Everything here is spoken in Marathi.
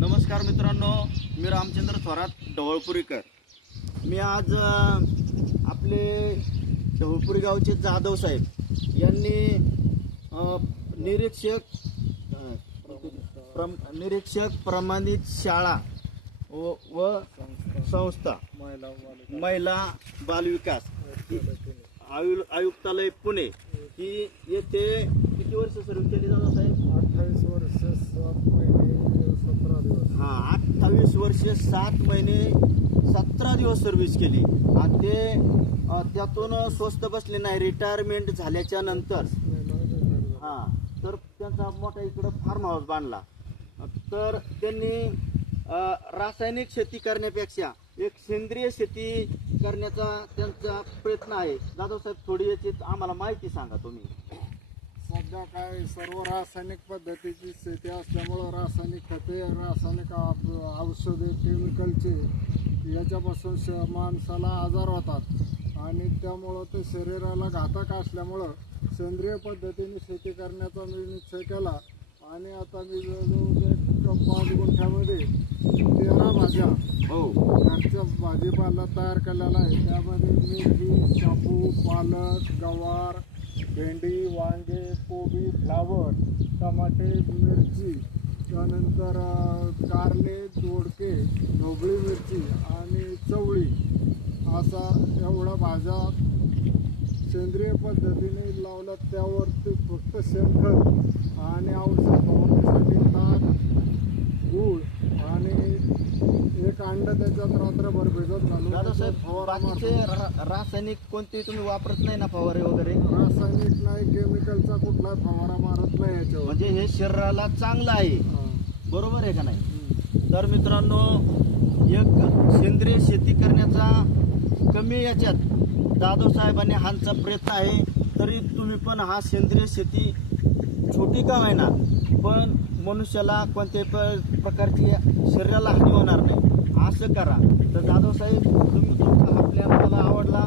नमस्कार मित्रांनो, मी रामचंद्र थोरात ढवळपुरीकर. मी आज आपले ढवळपुरी गावचे जाधव साहेब यांनी निरीक्षक प्रमाणित शाळा व संस्था महिला बालविकास आयुक्तालय पुणे ही येथे किती वर्ष सर्व्हिस केली जाधव साहेब? 28 वर्ष 7 महिने 17 दिवस. 28 वर्ष 7 महिने 17 दिवस सर्व्हिस केली आणि ते त्यातून स्वस्त बसले नाही. रिटायरमेंट झाल्याच्या नंतर तर त्यांचा मोठा इकडं फार्म हाऊस बांधला. तर त्यांनी रासायनिक शेती करण्यापेक्षा एक सेंद्रिय शेती करण्याचा त्यांचा प्रयत्न आहे. जाधव साहेब, थोडी याची आम्हाला माहिती सांगा तुम्ही. सध्या काय सर्व रासायनिक पद्धतीची शेती असल्यामुळं रासायनिक खते, रासायनिक औषधे, केमिकलचे याच्यापासून माणसाला आजार होतात आणि त्यामुळं ते शरीराला घातक असल्यामुळं सेंद्रिय पद्धतीने शेती करण्याचा मी निश्चय केला आणि आता मी जवळजवळ 5 गुंठ्यामध्ये 13 भाज्या घरच्या भाजीपाला तयार केलेला आहे. त्यामध्ये मेथी, शापू, पालक, गवार, भेंडी, वांगे, कोबी, फ्लावर, टमाटे, मिरची, त्यानंतर कारले, दोडके, ढोबळी मिरची आणि चवळी असा एवढा भाज्या सेंद्रिय पद्धतीने लावल्या. त्यावरती फक्त शेणखत आणि औषध फवारणीसाठी ताक, गूळ आणि एक अंड त्याच्यात रात्रभर भिजत दादा साहेब, घालून रासायनिक कोणते तुम्ही वापरत नाही ना, फवारे वगैरे? रासायनिक नाही, केमिकलचा कुठला फवारा मारत नाही याच्यावर. म्हणजे हे शरीराला चांगलं आहे, बरोबर आहे का नाही? तर मित्रांनो, एक सेंद्रिय शेती करण्याचा कमी याच्यात जाधव साहेबांनी हांचा प्रयत्न आहे. तरी तुम्ही पण हा सेंद्रिय शेती छोटी का होईना पण मनुष्याला कोणत्याही प्रकारची शरीराला हानी होणार नाही असं करा. तर जाधव साहेब, तुम्ही तुमचा हा प्लॅन मला आवडला